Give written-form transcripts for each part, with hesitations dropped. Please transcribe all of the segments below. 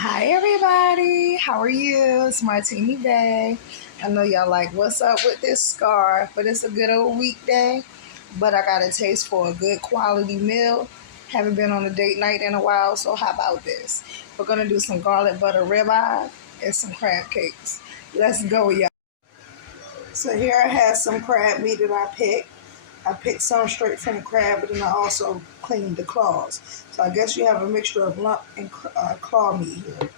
Hi everybody, how are you? It's Martini Day. I know y'all like what's up with this scarf, but it's a good old weekday. But I got a taste for a good quality meal. Haven't been on a date night in a while, so how about this? We're gonna do some garlic butter ribeye and some crab cakes. Let's go, y'all. So here I have some crab meat that I picked. I picked some straight from the crab, but then I also cleaned the claws. So I guess you have a mixture of lump and claw meat here.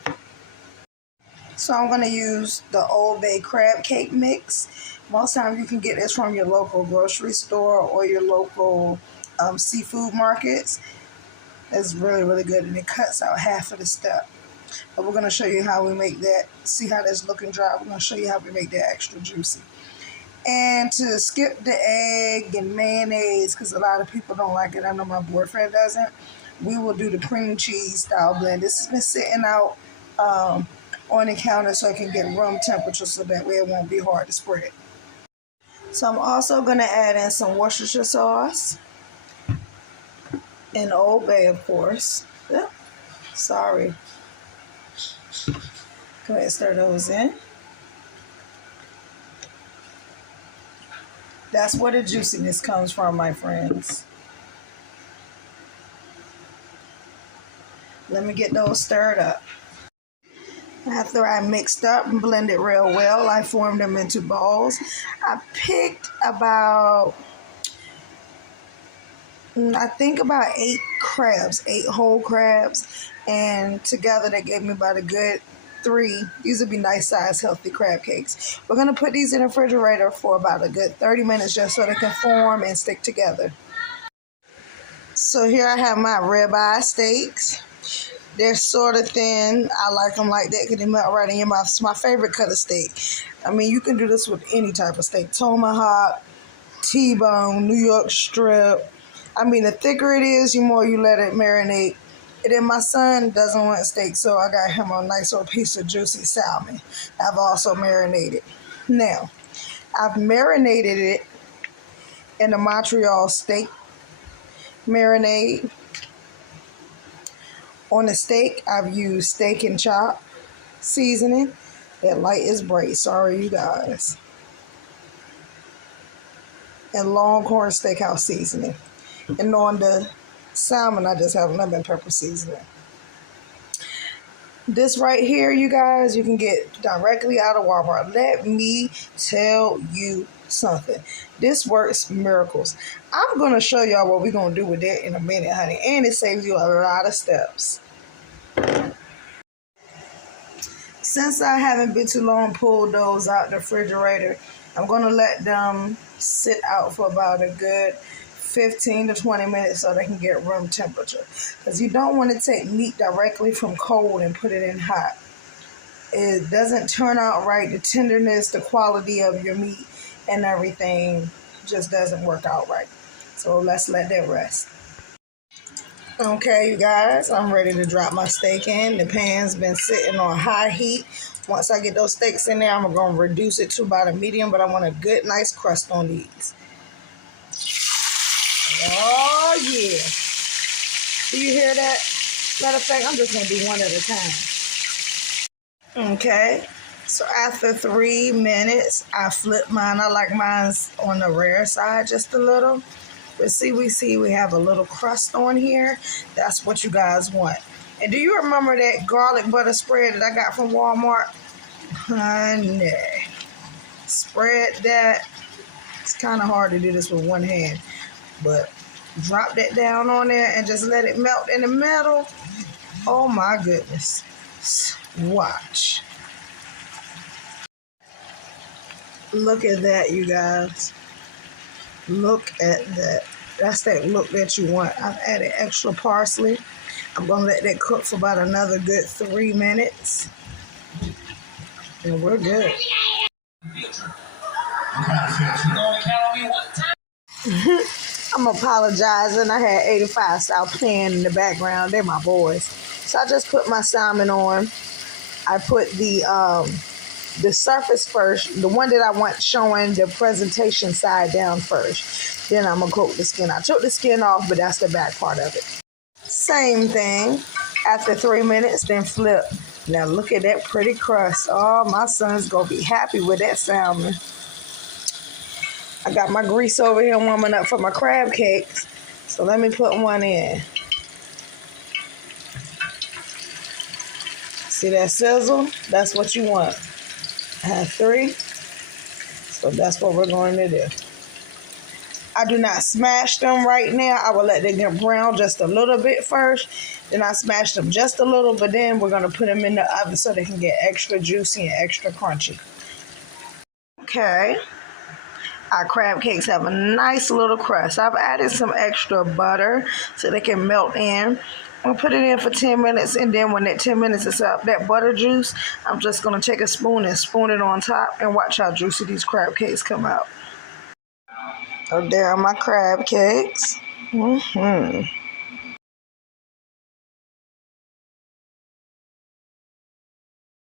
So I'm going to use the Old Bay crab cake mix. Most times you can get this from your local grocery store or your local seafood markets. It's really, really good, and it cuts out half of the step. But we're going to show you how we make that. See how that's looking dry? We're going to show you how we make that extra juicy. And to skip the egg and mayonnaise, because a lot of people don't like it, I know my boyfriend doesn't, we will do the cream cheese style blend. This has been sitting out on the counter so it can get room temperature so that way it won't be hard to spread. So I'm also going to add in some Worcestershire sauce and Old Bay, of course. Yep. Sorry. Go ahead and stir those in. That's where the juiciness comes from, my friends. Let me get those stirred up. After I mixed up and blended real well, I formed them into balls. I picked about, I think about 8 crabs, 8 whole crabs, and together they gave me about a good 3. These would be nice size healthy crab cakes. We're going to put these in the refrigerator for about a good 30 minutes just so they can form and stick together. So here I have my ribeye steaks. They're sort of thin. I like them like that because they melt right in your mouth. It's my favorite cut of steak. I mean, you can do this with any type of steak. Tomahawk, T-bone, New York strip. I mean, the thicker it is, the more you let it marinate. And then my son doesn't want steak, so I got him a nice little piece of juicy salmon. I've also marinated. Now, I've marinated it in the Montreal steak marinade. On the steak, I've used Steak and Chop seasoning. That light is bright. Sorry, you guys. And Longhorn Steakhouse seasoning. And on the salmon, I just have lemon pepper seasoning. This right here, you guys, you can get directly out of Walmart. Let me tell you something. This works miracles. I'm going to show y'all what we're going to do with that in a minute, honey. And it saves you a lot of steps. Since I haven't been too long pulled those out the refrigerator, I'm going to let them sit out for about a good 15 to 20 minutes so they can get room temperature. Because you don't want to take meat directly from cold and put it in hot. It doesn't turn out right. The tenderness, the quality of your meat and everything just doesn't work out right. So let's let that rest. Okay, you guys, I'm ready to drop my steak in. The pan's been sitting on high heat. Once I get those steaks in there, I'm going to reduce it to about a medium, but I want a good, nice crust on these. Oh, yeah. Do you hear that? Matter of fact, I'm just going to do one at a time. Okay. So after 3 minutes, I flip mine. I like mine on the rare side just a little. But see, we have a little crust on here. That's what you guys want. And do you remember that garlic butter spread that I got from Walmart? Honey. Spread that. It's kind of hard to do this with one hand. But drop that down on there and just let it melt in the middle. Oh my goodness. Watch. Look at that, you guys. Look at that. That's that look that you want. I've added extra parsley. I'm going to let that cook for about another good 3 minutes. And we're good. I'm apologizing. I had 85 South playing in the background. They're my boys. So I just put my salmon on. I put the surface first, the one that I want showing the presentation side down first. Then I'm going to coat the skin. I took the skin off, but that's the back part of it. Same thing. After 3 minutes, then flip Now look at that pretty crust. Oh, my son's gonna be happy with that salmon. I got my grease over here warming up for my crab cakes. So let me put one in. See that sizzle? That's what you want. I have 3. So that's what we're going to do. I do not smash them right now. I will let them get brown just a little bit first. Then I smash them just a little, but then we're going to put them in the oven so they can get extra juicy and extra crunchy. Okay. Our crab cakes have a nice little crust. I've added some extra butter so they can melt in. I'll put it in for 10 minutes, and then when that 10 minutes is up, that butter juice, I'm just going to take a spoon and spoon it on top and watch how juicy these crab cakes come out. So there are my crab cakes.